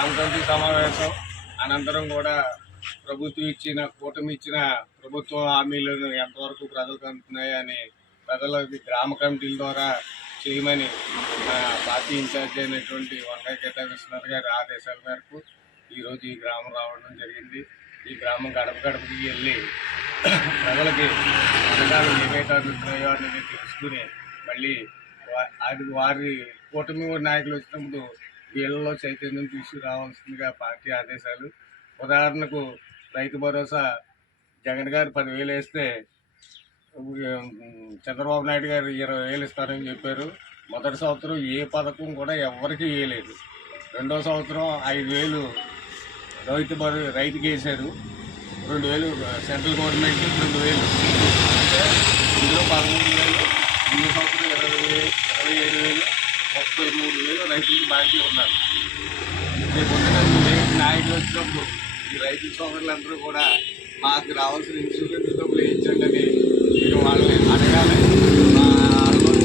గ్రామ సమావేశం. అనంతరం కూడా ప్రభుత్వం ఇచ్చిన కూటమి ఇచ్చిన ప్రభుత్వ హామీలు ఎంతవరకు ప్రజలకు అందుతున్నాయని ప్రజలకి గ్రామ కమిటీల ద్వారా చేయమని పార్టీ ఇన్ఛార్జ్ అయినటువంటి వంకాయ కేతా విశ్వనాథ్ గారి ఆదేశాల మేరకు ఈరోజు ఈ గ్రామం రావడం జరిగింది. ఈ గ్రామం గడప గడపకి వెళ్ళి ప్రజలకి పథకాలు ఏవైతే అందుతున్నాయో అనేది తెలుసుకుని మళ్ళీ వా- అది వారి కూటమి నాయకులు వచ్చినప్పుడు వీళ్ళలో చైతన్యం తీసుకురావాల్సిందిగా పార్టీ ఆదేశాలు. ఉదాహరణకు రైతు భరోసా జగన్ గారు పదివేలు వేస్తే చంద్రబాబు నాయుడు గారు ఇరవై వేలు ఇస్తారని చెప్పారు. మొదటి సంవత్సరం ఏ పథకం కూడా ఎవరికి వేయలేదు రెండో సంవత్సరం ఐదు వేలు రైతు భరో రైతుకి వేశారు. రెండు వేలు సెంట్రల్ గవర్నమెంట్ రెండు వేలు. అంటే ఇందులో పదమూడు వేలు ఈ సంవత్సరం ఇరవై వేలు ఇరవై ఏడు వేలు. ముప్పై మూడు వేలు రైతులకు బాకీ ఉన్నారు. రేపు పొద్దున వచ్చినప్పుడు ఈ రైతు సోదరులందరూ కూడా మాకు రావాల్సిన ఇన్సూరెన్స్ డబ్బులు వేయించండి అని మీరు వాళ్ళని అడగాలి. మా అనుభవం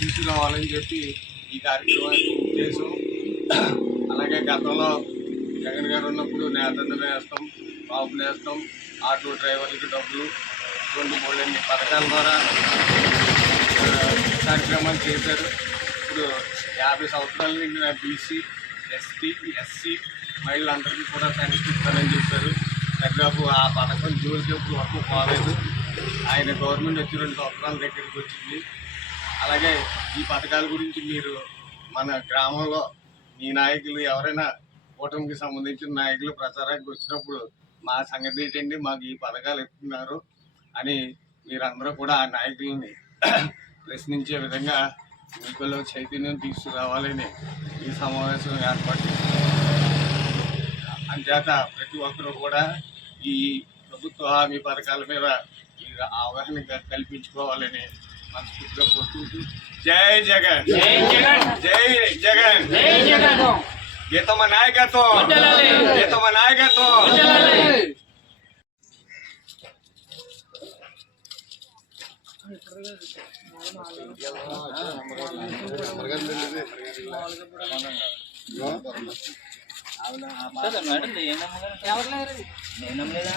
తీసుకురావాలని చెప్పి ఈ కార్యక్రమాన్ని చేసాం అలాగే గతంలో జగన్ గారు ఉన్నప్పుడు నేతన్న వేస్తాం బాబు వేస్తాం ఆటో డ్రైవర్లకి డబ్బులు రెండు మూడు పథకాల ద్వారా కార్యక్రమాలు చేశారు. ఇప్పుడు యాభై సంవత్సరాల నిండిన బీసీ ఎస్టీ ఎస్సీ మహిళలందరికీ కూడా పెన్షన్ ఇస్తారని చెప్పారు. దాదాపు ఆ పథకం జోలికి ఇప్పుడు వరకు పోలేదు. ఆయన గవర్నమెంట్ వచ్చి రెండు సంవత్సరాల దగ్గరికి వచ్చింది. అలాగే ఈ పథకాల గురించి మీరు మన గ్రామంలో మీ నాయకులు ఎవరైనా కూటమికి సంబంధించిన నాయకులు ప్రచారానికి వచ్చినప్పుడు మా సంగతి ఏంటండి మాకు ఈ పథకాలు ఇస్తున్నారు అని మీరందరూ కూడా ఆ నాయకుల్ని ప్రశ్నించే విధంగా మీకులో చైతన్యం తీసుకురావాలని ఈ సమావేశం ఏర్పాటు అంచేత ప్రతి ఒక్కరూ కూడా ఈ ప్రభుత్వ హామీ పథకాల మీద మీరు అవగాహన కల్- కల్పించుకోవాలని మనస్ఫూర్తిగా కోరుకుంటూ జై జగన్. జై జగన్. జై జగన్. గీతమ్మ నాయకత్వం. మేడం నేను నమ్మలేదా? నేను నమ్మలేదా?